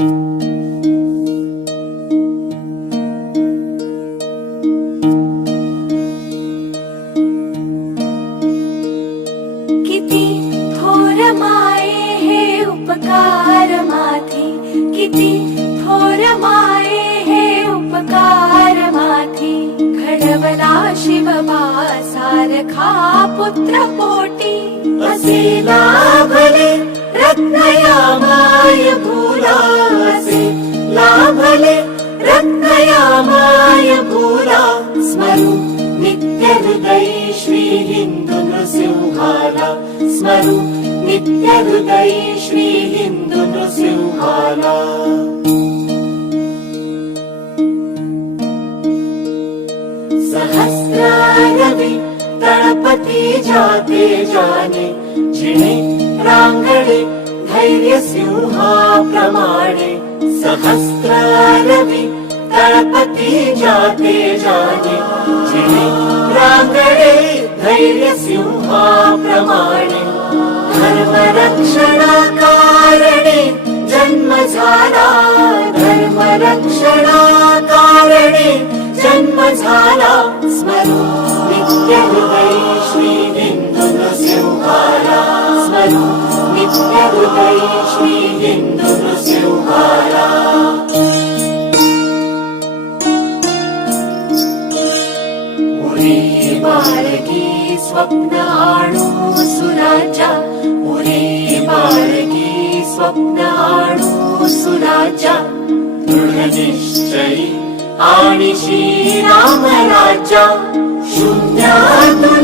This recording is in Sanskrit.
थोर माये उपकार माथी थोर माये उपकार माथी. घडवला शिवबा सारखा पुत्र पोटी. असे लाभले रत्नया माय भूला असे लाभले रत्नया माय भूला स्मरु। नित्य हृदय श्री हिंदू नृसिंहाला स्मरु। नित्य हृदय श्री नृसिंहाला सहस्रारवि तळपती जाते जाने जिणे रांगणे धैर्य सिंहाप्रमाणे सहस्रारवि तळपती जाते जाने। जिणे रांगणे धैर्य सिंहाप्रमाणे धर्मरक्षणाकारणे जन्म झाला धर्मरक्षणाकारणे जन्म झाला स्मरू नित्य हृदय श्री हिंदू नृसिंहाला स्मरू नित्य उरी बाळगी स्वप्न आणू सुराजा. उरी बाळगी स्वप्न आणू सुराजा. दृढ निश्चयी आणि श्रीराम राजा. शून्यातुनी